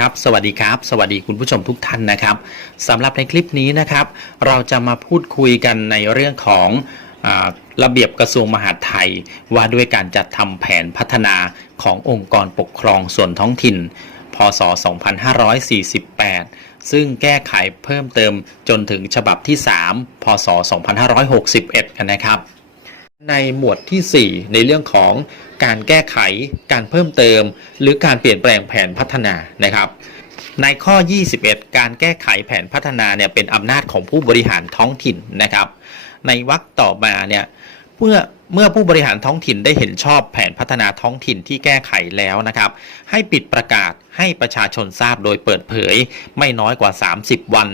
ครับสวัสดีครับ สวัสดีคุณผู้ชมทุกท่านนะครับสำหรับในคลิปนี้นะครับ เราจะมาพูดคุยกันในเรื่องของอระเบียบกระทรวงมหาดไทย ว่าด้วยการจัดทำแผนพัฒนาขององค์กรปกครองส่วนท้องถิ่น พศ 2548 ซึ่งแก้ไขเพิ่มเติมจนถึงฉบับที่ 3 พศ 2561 กันนะครับ ในหมวดที่ 4 ในเรื่องของ การแก้ไข การเพิ่มเติม หรือการเปลี่ยนแปลงแผนพัฒนานะครับ ในข้อ 21 การแก้ไขแผนพัฒนาเนี่ยเป็นอำนาจของผู้บริหารท้องถิ่นนะครับ ในวรรคต่อมาเนี่ย เมื่อเมื่อผู้บริหารท้องถิ่นได้เห็นชอบแผนพัฒนาท้องถิ่นที่แก้ไขแล้วนะครับ ให้ปิดประกาศให้ประชาชนทราบโดยเปิดเผย ไม่น้อยกว่า 30 วัน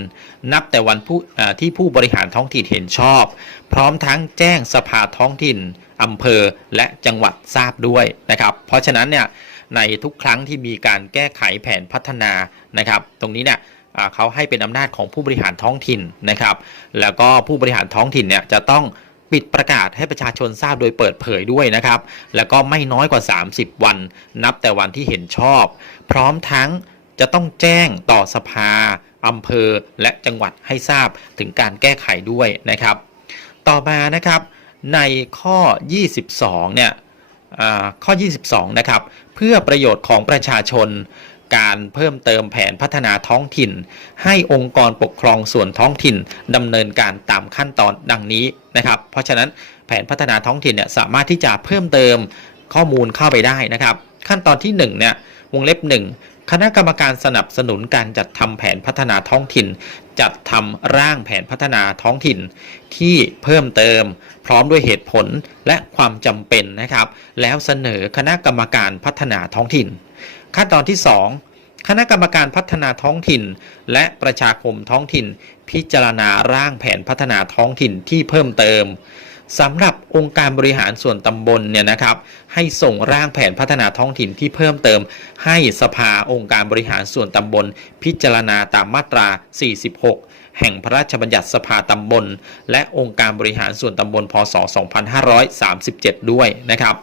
นับแต่วันผู้ที่ผู้บริหารท้องถิ่นเห็นชอบ พร้อมทั้งแจ้งสภาท้องถิ่นอำเภอและจังหวัดทราบด้วยนะครับ เพราะฉะนั้นเนี่ยในทุกครั้งที่มีการแก้ไขแผนพัฒนานะครับ ตรงนี้เนี่ยเขาให้เป็นอำนาจของผู้บริหารท้องถิ่นนะครับ แล้วก็ผู้บริหารท้องถิ่นเนี่ยจะต้อง ปิดประกาศให้ประชาชนทราบโดยเปิดเผยด้วยนะครับ แล้วก็ไม่น้อยกว่า 30 วัน นับแต่วันที่เห็นชอบ พร้อมทั้งจะต้องแจ้งต่อสภาอำเภอและจังหวัดให้ทราบถึงการแก้ไขด้วยนะครับ ต่อมานะครับในข้อ 22 เนี่ยอ่าข้อ 22 นะครับ เพื่อประโยชน์ของประชาชน การเพิ่มเติมแผนพัฒนาท้องถิ่น ให้องค์กรปกครองส่วนท้องถิ่นดำเนินการตามขั้นตอนดังนี้นะครับ เพราะฉะนั้นแผนพัฒนาท้องถิ่นเนี่ยสามารถที่จะเพิ่มเติมข้อมูลเข้าไปได้นะครับ ขั้นตอนที่1เนี่ยวงเล็บ 1 คณะกรรมการสนับสนุนการจัดทำแผนพัฒนาท้องถิ่น จัดทำร่างแผนพัฒนาท้องถิ่น ที่เพิ่มเติม พร้อมด้วยเหตุผลและความจำเป็นนะครับ แล้วเสนอคณะกรรมการพัฒนาท้องถิ่น ขั้นตอนที่ 2 คณะกรรมการพัฒนาท้องถิ่น และประชาคมท้องถิ่น พิจารณาร่างแผนพัฒนาท้องถิ่นที่เพิ่มเติมสำหรับองค์การบริหารส่วนตำบลเนี่ยนะครับ ให้ส่งร่างแผนพัฒนาท้องถิ่นที่เพิ่มเติม ให้สภาองค์การบริหารส่วนตำบล พิจารณาตามมาตรา 46 แห่งพระราชบัญญัติสภาตำบล และองค์การบริหารส่วนตำบลพศ 2537 ด้วยนะครับ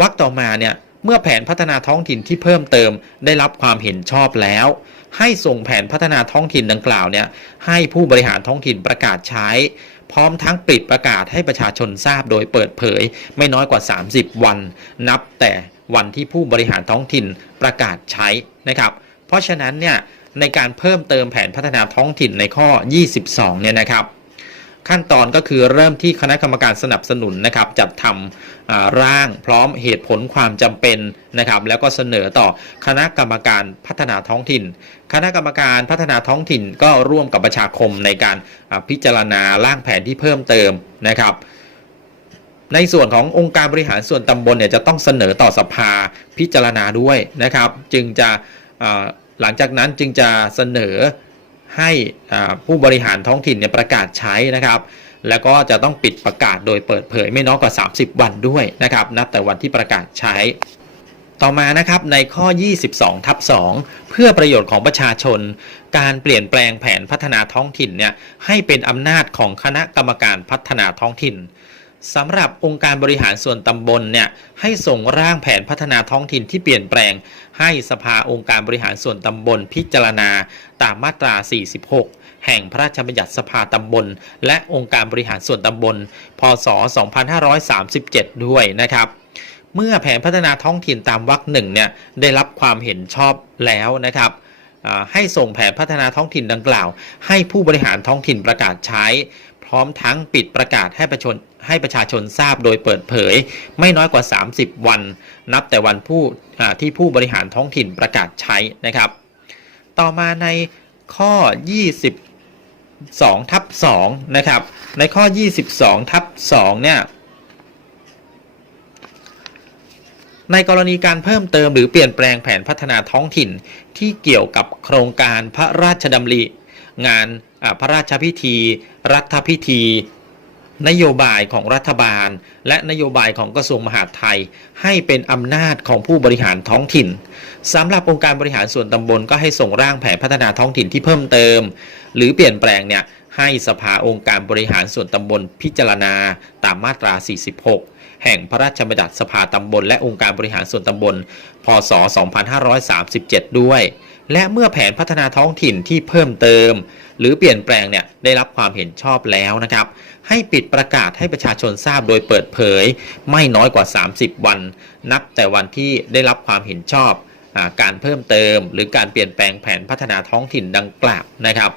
วรรคต่อมาเนี่ย เมื่อแผนพัฒนาท้องถิ่นที่เพิ่มเติมได้รับความเห็นชอบแล้ว ให้ส่งแผนพัฒนาท้องถิ่นดังกล่าวเนี่ยให้ผู้บริหารท้องถิ่นประกาศใช้ พร้อมทั้งปิดประกาศให้ประชาชนทราบโดยเปิดเผย ไม่น้อยกว่า 30 วัน นับแต่วันที่ผู้บริหารท้องถิ่นประกาศใช้นะครับ เพราะฉะนั้นเนี่ยในการเพิ่มเติมแผนพัฒนาท้องถิ่นในข้อ 22 เนี่ยนะครับ ขั้นตอนก็คือเริ่มที่คณะกรรมการสนับสนุนนะครับจัดทำอ่าร่างพร้อมเหตุผลความจำเป็นนะครับแล้วก็เสนอต่อคณะกรรมการพัฒนาท้องถิ่น คณะกรรมการพัฒนาท้องถิ่นก็ร่วมกับประชาคมในการพิจารณาร่างแผนที่เพิ่มเติมนะครับในส่วนขององค์การบริหารส่วนตำบลเนี่ยจะต้องเสนอต่อสภาพิจารณาด้วยนะครับ จึงจะหลังจากนั้นจึงจะเสนอ ให้ผู้บริหารท้องถิ่นเนี่ยประกาศใช้นะครับ แล้วก็จะต้องปิดประกาศโดยเปิดเผยไม่น้อยกว่า 30 วันด้วยนะครับนับแต่วันที่ประกาศใช้ ต่อมานะครับในข้อ 22ทับ2เพื่อประโยชน์ของประชาชน การเปลี่ยนแปลงแผนพัฒนาท้องถิ่นเนี่ยให้เป็นอำนาจของคณะกรรมการพัฒนาท้องถิ่น สำหรับองค์การบริหารส่วนตำบลเนี่ยให้ส่งร่างแผนพัฒนาท้องถิ่นที่เปลี่ยนแปลง ให้สภาองค์การบริหารส่วนตำบลพิจารณาตามมาตรา 46 แห่งพระราชบัญญัติสภาตำบล และองค์การบริหารส่วนตำบล พศ 2537 ด้วยนะครับ เมื่อแผนพัฒนาท้องถิ่นตามวรรคหนึ่งเนี่ยได้รับความเห็นชอบแล้วนะครับให้ส่งแผนพัฒนาท้องถิ่นดังกล่าว ให้ผู้บริหารท้องถิ่นประกาศใช้ พร้อมทั้งปิดประกาศให้ประชาชน ให้ประชาชนทราบโดยเปิดเผย ไม่น้อยกว่า 30 วัน นับแต่วันผู้ที่ผู้บริหารท้องถิ่นประกาศใช้นะครับ ต่อมาในข้อ 22 ทับ2นะครับ ในข้อ 22 ทับ2เนี่ยในกรณีการเพิ่มเติมหรือเปลี่ยนแปลงแผนพัฒนาท้องถิ่นที่เกี่ยวกับโครงการพระราชดำริ งานพระราชพิธี รัฐพิธี นโยบายของรัฐบาล และนโยบายของกระทรวงมหาดไทย ให้เป็นอำนาจของผู้บริหารท้องถิ่นสำหรับองค์การบริหารส่วนตำบลก็ให้ส่งร่างแผนพัฒนาท้องถิ่นที่เพิ่มเติม หรือเปลี่ยนแปลงเนี่ยให้สภาองค์การบริหารส่วนตำบลพิจารณาตามมาตรา 46 แห่งพระราชบัญญัติสภาตำบลและองค์การบริหารส่วนตำบล พศ 2537 ด้วย และเมื่อแผนพัฒนาท้องถิ่นที่เพิ่มเติม หรือเปลี่ยนแปลงเนี่ยได้รับความเห็นชอบแล้วนะครับ ให้ปิดประกาศให้ประชาชนทราบโดยเปิดเผย ไม่น้อยกว่า 30 วัน นับแต่วันที่ได้รับความเห็นชอบอการเพิ่มเติม หรือการเปลี่ยนแปลงแผนพัฒนาท้องถิ่นดังกล่าวนะครับ